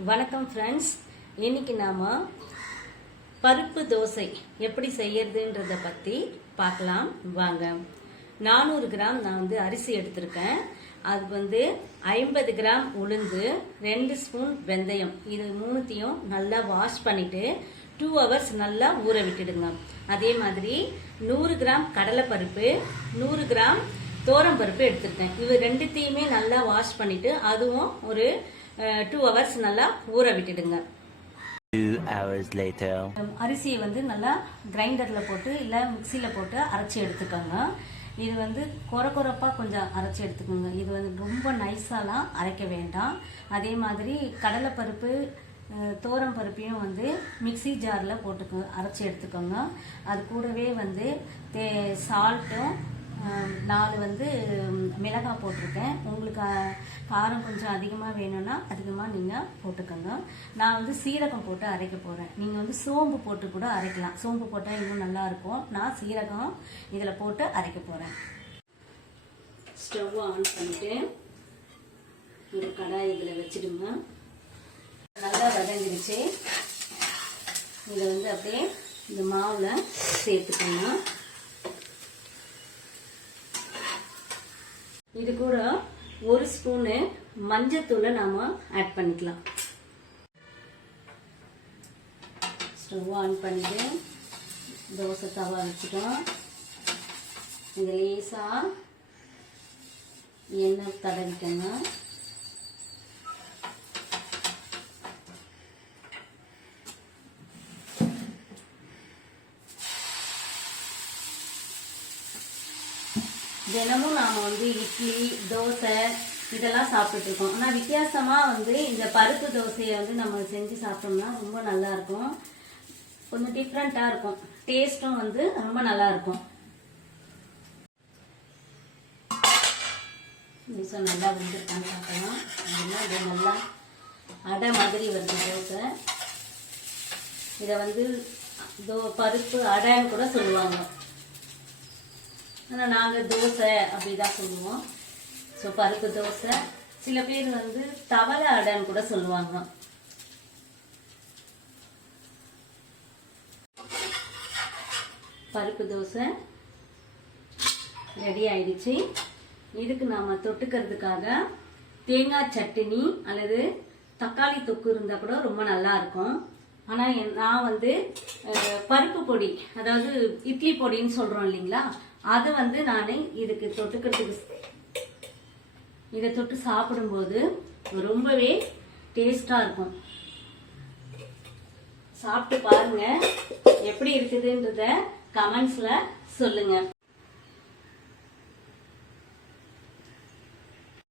வணக்கம் ஃப்ரெண்ட்ஸ், இன்னைக்கு நாம பருப்பு தோசை எப்படி செய்யறதுன்றத பத்தி பார்க்கலாம் வாங்க. 400 கிராம் நான் அரிசி எடுத்திருக்கேன். அது 50 கிராம் உளுந்து, 2 ஸ்பூன் வெந்தயம், இது மூணுத்தையும் நல்லா வாஷ் பண்ணிட்டு 2 hours நல்லா ஊற விட்டுடுங்க. அதே மாதிரி 100 கிராம் கடலைப்பருப்பு, 100 கிராம் தோரம்பருப்பு எடுத்திருக்கேன். இது ரெண்டுத்தையுமே நல்லா வாஷ் பண்ணிட்டு அதுவும் ஒரு 2 hours நல்லா ஊற விட்டுடுங்க. 2 hours later. அரிசியை நல்லா கிரைண்டர்ல போட்டு இல்ல மிக்சியில போட்டு அரைச்சி எடுத்துக்கோங்க. இது கொரப்பா கொஞ்சம் அரைச்சி எடுத்துக்கோங்க. இது ரொம்ப நைஸாலாம் அரைக்க வேண்டாம். அதே மாதிரி கடலைப்பருப்பு தோரம் பருப்பையும் மிக்சி ஜாரில் போட்டு அரைச்சி எடுத்துக்கோங்க. அது கூடவே சால்ட்டும் 4 மிளகாய் போட்டிருக்கேன். உங்களுக்கு காரம் கொஞ்சம் அதிகமாக வேணும்னா அதிகமாக நீங்கள் போட்டுக்கோங்க. நான் சீரகம் போட்டு அரைக்க போகிறேன். நீங்கள் சோம்பு போட்டு கூட அரைக்கலாம். சோம்பு போட்டால் இன்னும் நல்லாயிருக்கும். நான் சீரகம் இதில் போட்டு அரைக்க போகிறேன். ஸ்டவ் ஆன் பண்ணிவிட்டு ஒரு கடாய் இதில் வச்சுடுங்க. நல்லா வதங்கிடுச்சு. இதை அப்படியே இந்த மாவில் சேர்த்துக்கோங்க. இது கூட 1 ஸ்பூனு மஞ்சத்தூளை நாம ஆட் பண்ணிக்கலாம். ஸ்டவ் ஆன் பண்ணிட்டு தோசை தவா வச்சுட்டோம். இது லேசா எண்ணெய் தடவிக்கோங்க. தினமும் நாம இட்லி தோசை இதெல்லாம் சாப்பிட்டு இருக்கோம். ஆனால் வித்தியாசமா இந்த பருப்பு தோசையை நம்ம செஞ்சு சாப்பிட்டோம்னா ரொம்ப நல்லா இருக்கும். கொஞ்சம் டிஃப்ரெண்டா இருக்கும். டேஸ்டும் ரொம்ப நல்லா இருக்கும். நல்லா வெந்திருக்கான்னு பார்க்கலாம். இது நல்லா அடை மாதிரி வருது தோசை. இதை பருப்பு அடைன்னு கூட சொல்லுவாங்க. ஆனால் நாங்கள் தோசை அப்படிதான் சொல்லுவோம். ஸோ பருப்பு தோசை, சில பேர் தவளை அடைன்னு கூட சொல்லுவாங்க. பருப்பு தோசை ரெடி ஆயிடுச்சு. இதுக்கு நாம தொட்டுக்கிறதுக்காக தேங்காய் சட்னி அல்லது தக்காளி தொக்கு இருந்தா கூட ரொம்ப நல்லா இருக்கும். ஆனா நான் பருப்பு பொடி, அதாவது இட்லி பொடின்னு சொல்றோம் இல்லைங்களா, அது நானே இதுக்கு தொட்டுக்கிறதுக்கு இதை தொட்டு சாப்பிடும்போது ரொம்பவே டேஸ்டா இருக்கும். சாப்பிட்டு பாருங்க, எப்படி இருக்குதுன்றத கமெண்ட்ஸ்ல சொல்லுங்க.